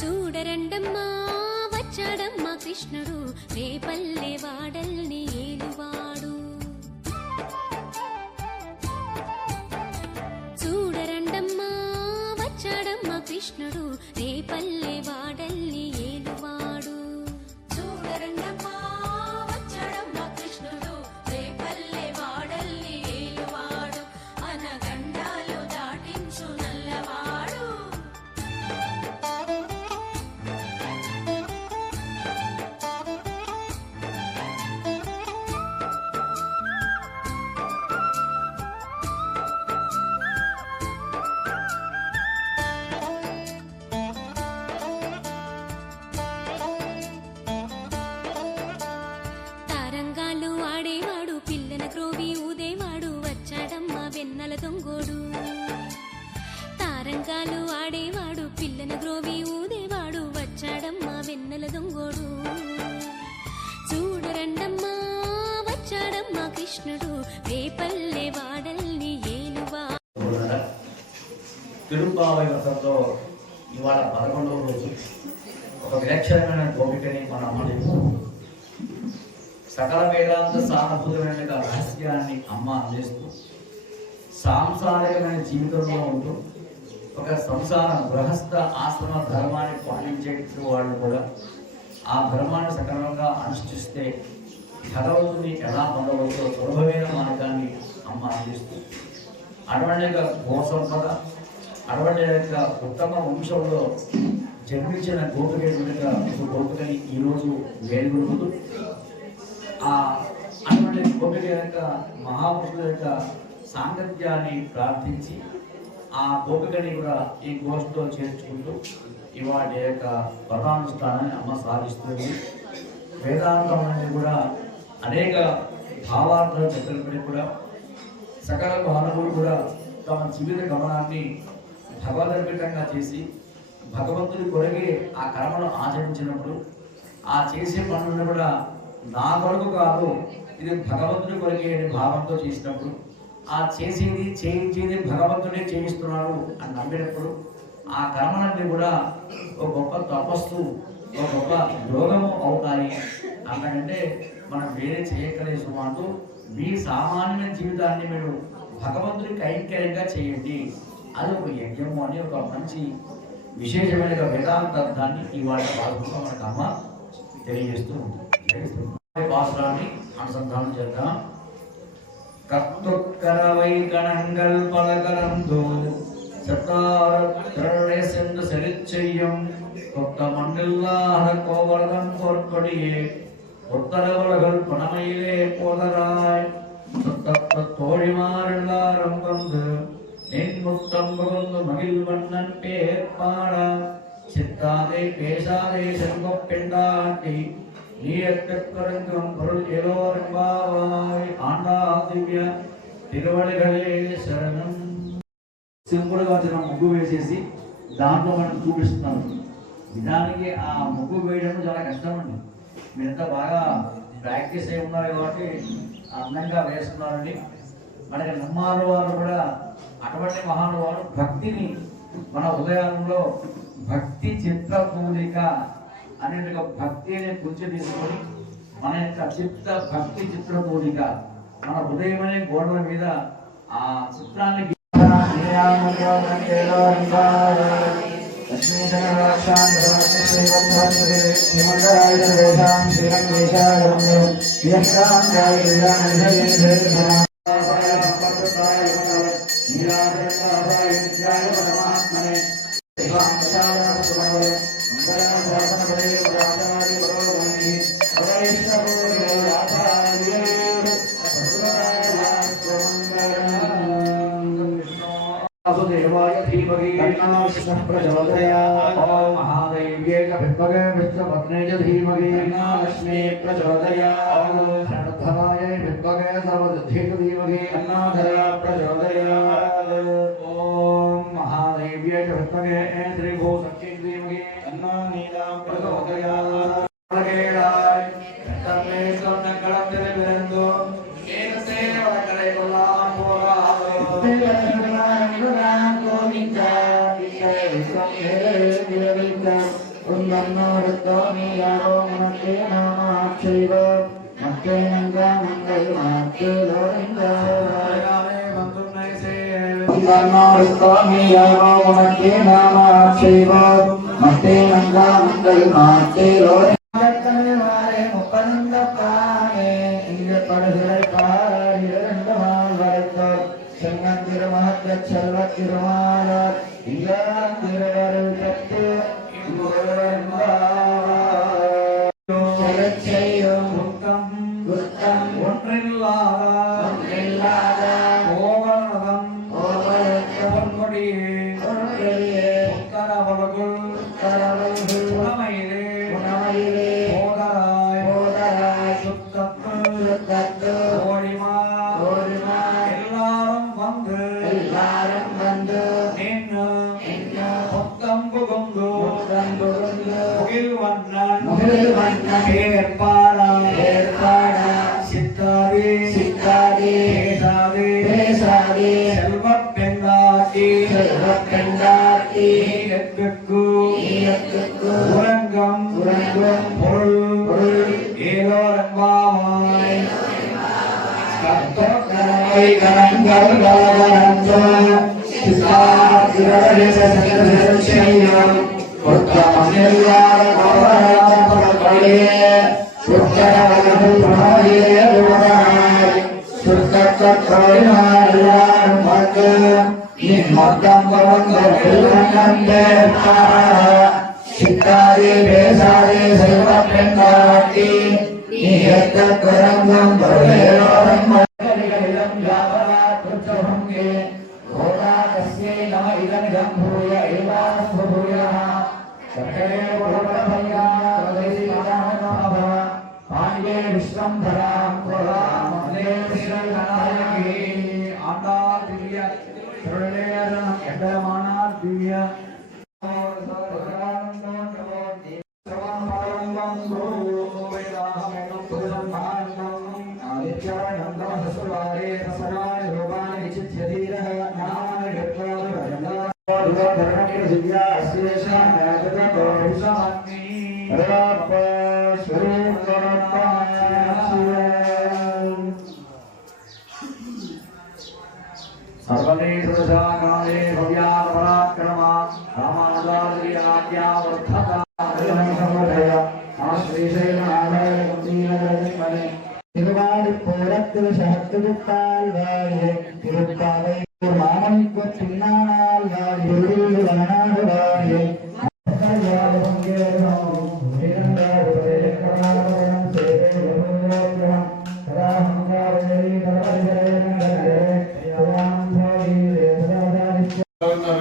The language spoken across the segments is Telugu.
చూడరండమ్మా వచ్చాడమ్మా కృష్ణుడు రేపల్లె వాడల్ని ఏలువాడు. చూడరండమ్మా వచ్చాడమ్మా కృష్ణుడు రేపల్లె వాడల్ని ఏలువాడు. చూడరండమ్మా వచ్చాడమ్మా కృష్ణుడు రేపల్లె వాడల్ని ఏలువాడు. అనగండాలు దాటించు నల్లవాడు. తారంగాలు ఆడేవాడు పిల్లన క్రోవి ఊదేవాడు వచ్చాడమ్మా వెన్నెల దొంగోడు. తారంగాలు ఆడేవాడు పిల్లన గ్రోవి ఊదేవాడు వచ్చాడమ్మా వెన్నెల దొంగోడు. చూడరండమ్మా వచ్చాడమ్మా కృష్ణుడు రేపల్లె వాడల్ని ఏలువా. తిరుపావై వ్రతంలో ఇవాళ 11వ రోజు ఒక విలక్షణమైన గోపికని మన అమ్మ సకల వేదాంత సానుభూతమైన రహస్యాన్ని అమ్మ అందిస్తూ సాంసారికమైన జీవితంలో ఉంటూ ఒక సంసార గృహస్థ ఆశ్రమ ధర్మాన్ని పాటించే వాళ్ళు కూడా ఆ ధర్మాన్ని సక్రమంగా అనుష్ఠిస్తే భగవంతుని ఎలా పొందవచ్చో సులభమైన మార్గాన్ని అమ్మ అందిస్తూ అటువంటి గోసంపద అటువంటి ఉత్తమ వంశంలో జన్మించిన గోపికని ఈరోజు వేడుకుంటూ అటువంటి గోపిక యొక్క మహాపురుషుల యొక్క సాంగత్యాన్ని ప్రార్థించి ఆ గోపికని కూడా ఈ గోష్ఠిలో చేర్చుకుంటూ ఇవాటి యొక్క వ్రతానుష్ఠానాన్ని అమ్మ సాధిస్తుంది. వేదాంతం అనేది కూడా అనేక భావార్థాలు చెప్పినప్పటికీ కూడా సకల మానవులు కూడా తమ జీవిత గమనాన్ని భగవద్గీతంగా చేసి భగవంతుడి కొరగే ఆ కర్మను ఆచరించినప్పుడు ఆ చేసే పనులను కూడా నా కొరకు కాదు ఇది భగవంతుడి కొరకే అనే భావంతో చేసినప్పుడు ఆ చేసేది చేయించేది భగవంతుడే చేయిస్తున్నాడు అని నమ్మినప్పుడు ఆ కర్మలన్నీ కూడా ఒక గొప్ప తపస్సు ఒక గొప్ప యోగము అవుతాయి. అక్కడంటే మనం వేరే చేయక్కలేదు అంటూ మీ సామాన్యమైన జీవితాన్ని మీరు భగవంతుడి కైంకర్యంగా చేయండి. అది ఒక యజ్ఞము అని ఒక మంచి విశేషమైన వేదాంత అర్థాన్ని ఇవాళ భాగంగా మనకు అమ్మ తెలియజేస్తూ ఉంటుంది. పాత్రాన్ని అనుసంధానం చేద్దాం. కర్తుక్కరవైకణంగల్ పలకరంతో சத்தாரே சென்று செழிச்செய்யும் கொத்த மண்ணில்லாத கோவர்தம் பொற்படியே உத்தரவுலகள் பணமையிலே போதராய் சுத்தத்த தோழிமாரெல்லாரும் வந்து நின் முத்தம் புகுந்து மகிழ் வண்ணன் பேர் பாட சித்தாதே பேசாதே செல்வப் பெண்டாட்டி நீயற்கறங்கும் பொருள் எல்லோரும்பாவாய் ஆண்டா திவ்ய తిరువడిగలే శరణం. సింపుల్గా వచ్చిన ముగ్గు వేసేసి దాంట్లో మనం చూపిస్తున్నాం. నిజానికి ఆ ముగ్గు వేయడం చాలా కష్టం అండి. మీరంతా బాగా ప్రాక్టీస్ అయి ఉన్నారు కాబట్టి అందంగా వేస్తున్నారండి. మనకి నమ్మారు వారు కూడా అటువంటి మహానుభావుడు భక్తిని మన ఉదయంలో భక్తి చిత్రపూరిక అనేట్టుగా భక్తిని గుర్తు తీసుకొని మన యొక్క చిత్త భక్తి చిత్రపూరిక మన ఉదయమనే గోడల మీద ఆ చిత్రాన్ని देवाय धीमहि तन्नो विष्णुः प्रचोदयात्। ओम महादेव्यै च विद्महे विष्णुपत्न्यै च धीमहि तन्नो लक्ष्मीः प्रचोदयात्। ओम प्रणभवायै विद्महे सर्वसिद्धियै च धीमहि तन्नो धरा प्रचोदयात्। ओम महादेव्यै च विद्महे श्रीभूशक्त्यै च धीमहि तन्नो नीला प्रचोदयात्। तन्मे स्वर्णकलं विरन्दो येन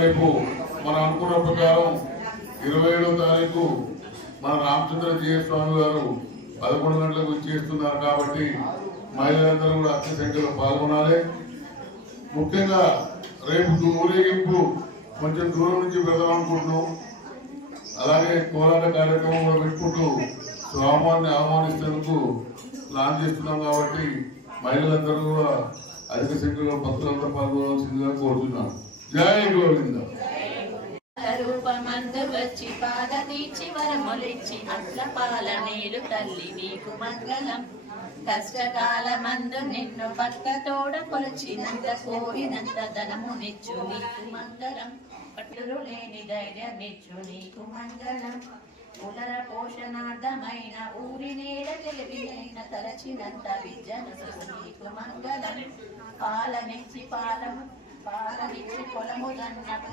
రేపు మనం అనుకున్న ప్రకారం 27వ తారీఖు మన రామచంద్ర జీవ స్వామి గారు 11 గంటలకు చేస్తున్నారు కాబట్టి మహిళలందరూ కూడా అత్య సంఖ్యలో పాల్గొనాలి. ముఖ్యంగా రేపు ఊరేగింపు కొంచెం దూరం నుంచి వెళ్దాం అనుకుంటున్నాం. అలాగే కోలాట కార్యక్రమం కూడా పెట్టుకుంటూ స్వామివారిని ఆహ్వానిస్తేందుకు ప్లాన్ చేస్తున్నాం కాబట్టి మహిళలందరూ కూడా అధిక సంఖ్యలో భక్తులందరూ పాల్గొనాల్సిందిగా కోరుతున్నాను. జై గోవింద. రూపమందు వచ్చి పాద తీర్చి వరములిచ్చి అట్ల పాల నీరు తల్లి నీకు మంగళం. కష్టకాలమందు నిన్ను పక్క తోడ కొలిచినంత కోరినంత ధనమునిచ్చు నీకు మంగళం. పట్టులు లేని ధైర్యమిచ్చు నీకు మంగళం. ఉదర పోషణార్థమైన ఊరి నీడ తెలివినైన తలచినంత విద్యను నీకు మంగళం. పాలనిచ్చి పొలము దన్నకు